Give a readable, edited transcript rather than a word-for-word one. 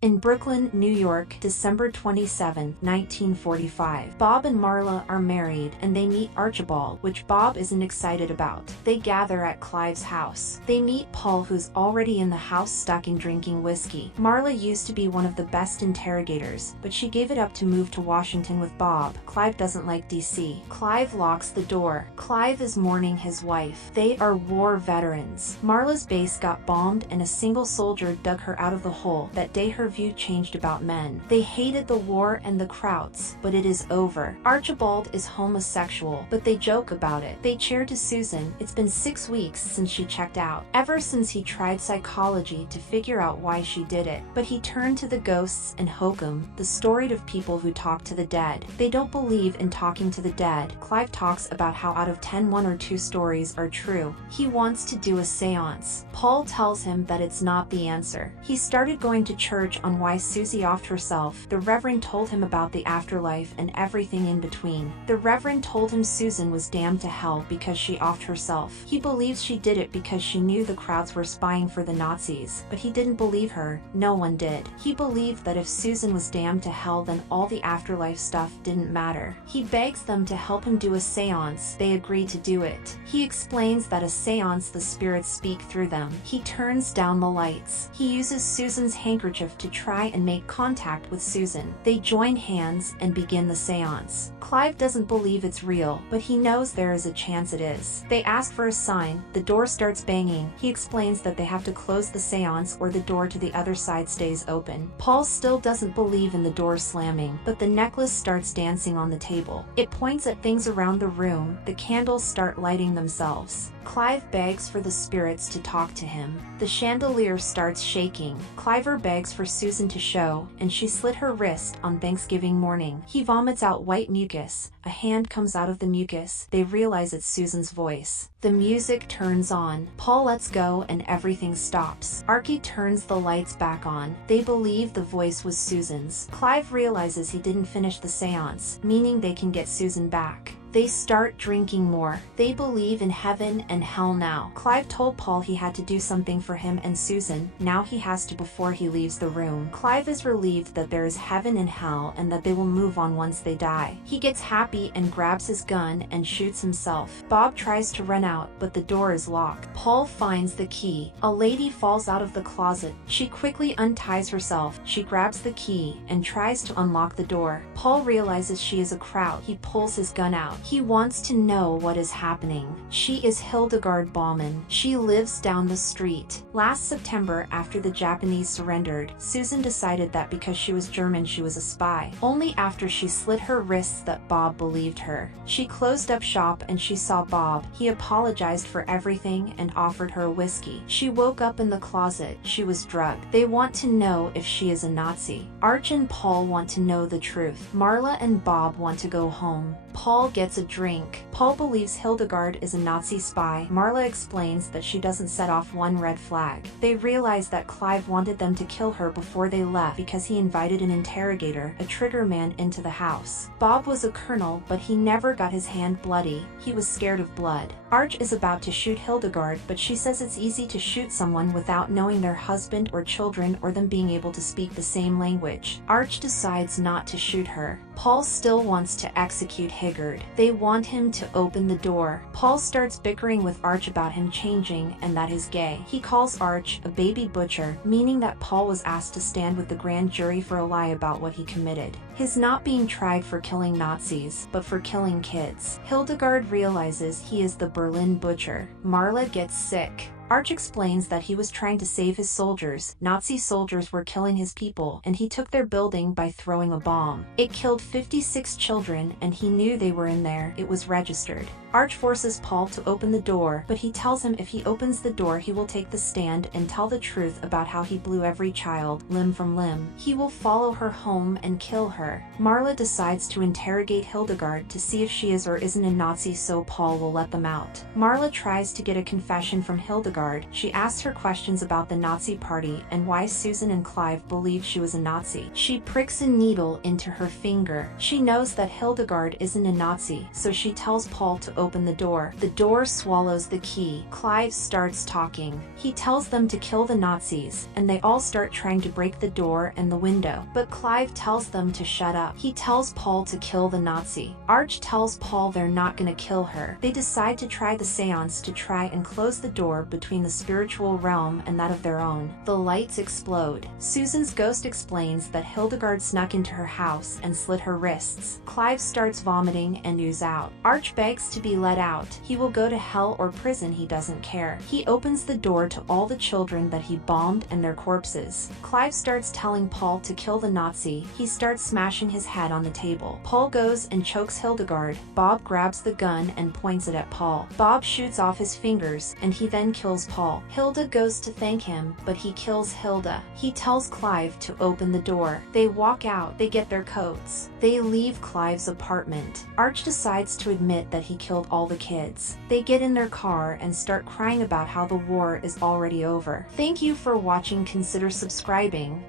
In Brooklyn, New York, December 27, 1945. Bob and Marla are married and they meet Archibald, which Bob isn't excited about. They gather at Clive's house. They meet Paul, who's already in the house stuck in drinking whiskey. Marla used to be one of the best interrogators, but she gave it up to move to Washington with Bob. Clive doesn't like DC. Clive locks the door. Clive is mourning his wife. They are war veterans. Marla's base got bombed and a single soldier dug her out of the hole. That day her view changed about men. They hated the war and the Krauts, but it is over. Archibald is homosexual, but they joke about it. They cheer to Susan. It's been 6 weeks since she checked out. Ever since he tried psychology to figure out why she did it. But he turned to the ghosts and hokum, the story of people who talk to the dead. They don't believe in talking to the dead. Clive talks about how out of 10, 1 or 2 stories are true. He wants to do a seance. Paul tells him that it's not the answer. He started going to church on why Susie offed herself. The Reverend told him about the afterlife and everything in between. The Reverend told him Susan was damned to hell because she offed herself. He believes she did it because she knew the Krauts were spying for the Nazis, but he didn't believe her. No one did. He believed that if Susan was damned to hell, then all the afterlife stuff didn't matter. He begs them to help him do a seance. They agree to do it. He explains that a seance, the spirits speak through them. He turns down the lights. He uses Susan's handkerchief to try and make contact with Susan. They join hands and begin the seance. Clive doesn't believe it's real, but he knows there is a chance it is. They ask for a sign. The door starts banging. He explains that they have to close the seance or the door to the other side stays open. Paul still doesn't believe in the door slamming, but the necklace starts dancing on the table. It points at things around the room. The candles start lighting themselves. Clive begs for the spirits to talk to him. The chandelier starts shaking. Clive begs for Susan to show, and she slit her wrist on Thanksgiving morning. He vomits out white mucus. A hand comes out of the mucus. They realize it's Susan's voice. The music turns on. Paul lets go and everything stops. Archie turns the lights back on. They believe the voice was Susan's. Clive realizes he didn't finish the seance, meaning they can get Susan back. They start drinking more. They believe in heaven and hell now. Clive told Paul he had to do something for him and Susan. Now he has to before he leaves the room. Clive is relieved that there is heaven and hell and that they will move on once they die. He gets happy and grabs his gun and shoots himself. Bob tries to run out, but the door is locked. Paul finds the key. A lady falls out of the closet. She quickly unties herself. She grabs the key and tries to unlock the door. Paul realizes she is a Kraut. He pulls his gun out. He wants to know what is happening. She is Hildegard Baumann. She lives down the street. Last September, after the Japanese surrendered, Susan decided that because she was German she was a spy. Only after she slit her wrists that Bob believed her. She closed up shop and she saw Bob. He apologized for everything and offered her a whiskey. She woke up in the closet. She was drugged. They want to know if she is a Nazi. Arch and Paul want to know the truth. Marla and Bob want to go home. Paul gets a drink. Paul believes Hildegard is a Nazi spy. Marla explains that she doesn't set off one red flag. They realize that Clive wanted them to kill her before they left because he invited an interrogator, a trigger man, into the house. Bob was a colonel, but he never got his hand bloody. He was scared of blood. Arch is about to shoot Hildegard, but she says it's easy to shoot someone without knowing their husband or children or them being able to speak the same language. Arch decides not to shoot her. Paul still wants to execute Hildegard. They want him to open the door. Paul starts bickering with Arch about him changing and that he's gay. He calls Arch a baby butcher, meaning that Paul was asked to stand with the grand jury for a lie about what he committed. He's not being tried for killing Nazis, but for killing kids. Hildegard realizes he is the Berlin butcher. Marla gets sick. Arch explains that he was trying to save his soldiers. Nazi soldiers were killing his people, and he took their building by throwing a bomb. It killed 56 children, and he knew they were in there. It was registered. Arch forces Paul to open the door, but he tells him if he opens the door he will take the stand and tell the truth about how he blew every child, limb from limb. He will follow her home and kill her. Marla decides to interrogate Hildegard to see if she is or isn't a Nazi, so Paul will let them out. Marla tries to get a confession from Hildegard Hildegard. She asks her questions about the Nazi party and why Susan and Clive believe she was a Nazi. She pricks a needle into her finger. She knows that Hildegard isn't a Nazi, so she tells Paul to open the door. The door swallows the key. Clive starts talking. He tells them to kill the Nazis, and they all start trying to break the door and the window. But Clive tells them to shut up. He tells Paul to kill the Nazi. Arch tells Paul they're not gonna kill her. They decide to try the seance to try and close the door between the spiritual realm and that of their own. The lights explode. Susan's ghost explains that Hildegard snuck into her house and slit her wrists. Clive starts vomiting and ooze out. Arch begs to be let out. He will go to hell or prison, he doesn't care. He opens the door to all the children that he bombed and their corpses. Clive starts telling Paul to kill the Nazi. He starts smashing his head on the table. Paul goes and chokes Hildegard. Bob grabs the gun and points it at Paul. Bob shoots off his fingers, and he then kills Paul. Hilda goes to thank him, but he kills Hilda. He tells Clive to open the door. They walk out. They get their coats. They leave Clive's apartment. Arch decides to admit that he killed all the kids. They get in their car and start crying about how the war is already over. Thank you for watching. Consider subscribing.